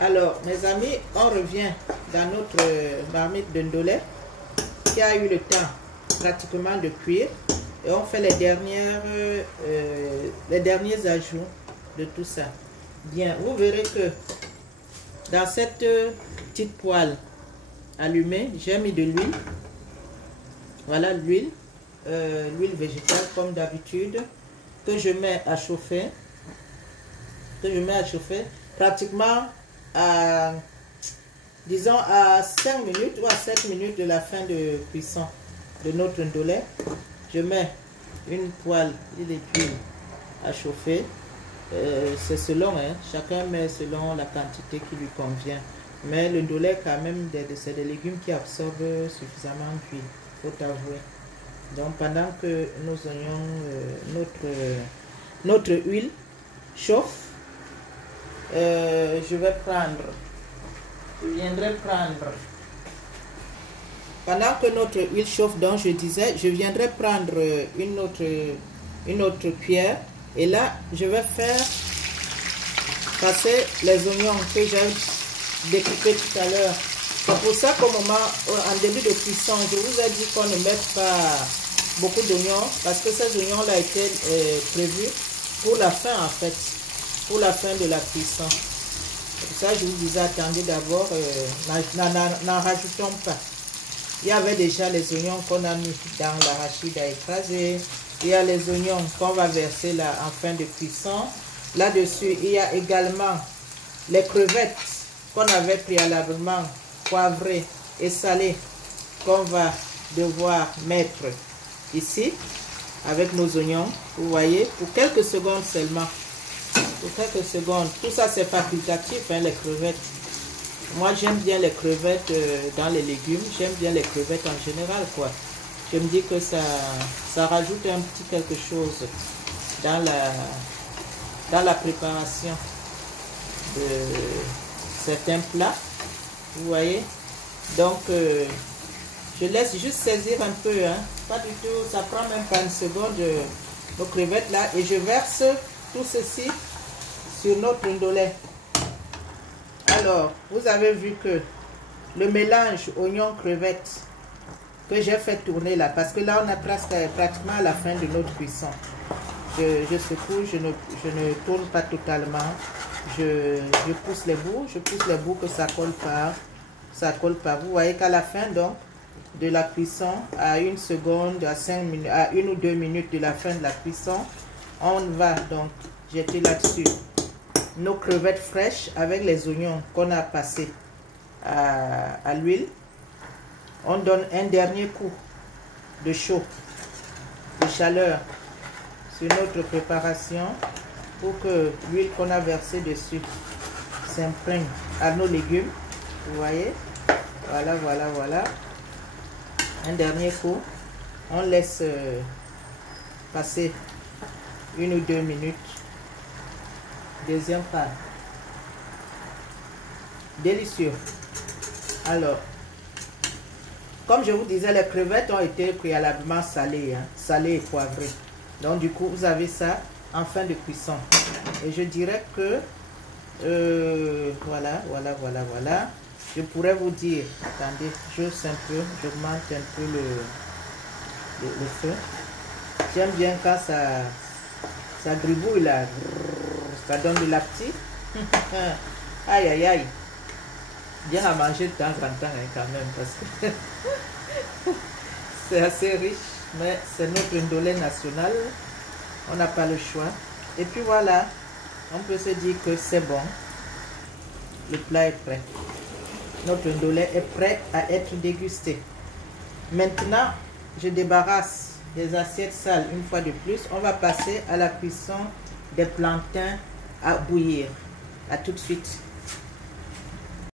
Alors, mes amis, on revient dans notre marmite de ndolé qui a eu le temps pratiquement de cuire. Et on fait les derniers ajouts de tout ça. Bien, vous verrez que dans cette petite poêle allumée, j'ai mis de l'huile. Voilà l'huile, l'huile végétale comme d'habitude, que je mets à chauffer. Pratiquement à, disons, à 5 minutes ou à 7 minutes de la fin de cuisson de notre ndolé. Je mets une poêle d'huile à chauffer. C'est selon, hein, chacun met selon la quantité qui lui convient. Mais le ndolé, quand même, c'est des légumes qui absorbent suffisamment d'huile, il faut avouer. Donc, pendant que nos oignons, notre huile chauffe, je viendrai prendre, pendant que notre huile chauffe, donc je disais, je viendrai prendre une autre cuillère et là, je vais faire passer les oignons que j'ai découpés tout à l'heure. C'est pour ça qu'au moment, en début de cuisson, je vous ai dit qu'on ne mette pas beaucoup d'oignons parce que ces oignons-là étaient prévus pour la fin en fait. Pour la fin de la cuisson. Pour ça, je vous disais, attendez d'abord, n'en rajoutons pas. Il y avait déjà les oignons qu'on a mis dans l'arachide à écraser. Il y a les oignons qu'on va verser là en fin de cuisson. Là-dessus, il y a également les crevettes qu'on avait préalablement poivrées et salées qu'on va devoir mettre ici avec nos oignons. Vous voyez, pour quelques secondes seulement. Pour quelques secondes. Tout ça, c'est facultatif, hein, les crevettes. Moi, j'aime bien les crevettes dans les légumes. J'aime bien les crevettes en général, quoi. Je me dis que ça rajoute un petit quelque chose dans la préparation de certains plats. Vous voyez? Donc, je laisse juste saisir un peu, hein. Pas du tout, ça prend même pas une seconde, nos crevettes là. Et je verse tout ceci sur notre ndolé. Alors, vous avez vu que le mélange oignon-crevette que j'ai fait tourner là, parce que là, on a pratiquement à la fin de notre cuisson. Je secoue, je ne tourne pas totalement. Je pousse les bouts que ça colle pas. Vous voyez qu'à la fin, donc, de la cuisson, à 1 seconde, à 5 minutes, à 1 ou 2 minutes de la fin de la cuisson, on va donc jeter là-dessus nos crevettes fraîches avec les oignons qu'on a passés à l'huile. On donne un dernier coup de chaud, de chaleur sur notre préparation pour que l'huile qu'on a versée dessus s'imprègne à nos légumes. Vous voyez, voilà. Un dernier coup, on laisse passer 1 ou 2 minutes. Deuxième part. Délicieux. Alors, comme je vous disais, les crevettes ont été préalablement salées, hein, salées et poivrées. Donc, du coup, vous avez ça en fin de cuisson. Et je dirais que, voilà. Je pourrais vous dire, attendez, j'ose un peu, j'augmente un peu le feu. J'aime bien quand ça gribouille là. Ça donne de l'appétit. Aïe. Bien à manger de temps en temps, hein, quand même, parce que c'est assez riche, mais c'est notre ndolé national. On n'a pas le choix. Et puis voilà, on peut se dire que c'est bon. Le plat est prêt. Notre ndolé est prêt à être dégusté. Maintenant, je débarrasse des assiettes sales une fois de plus. On va passer à la cuisson des plantains à bouillir. À tout de suite.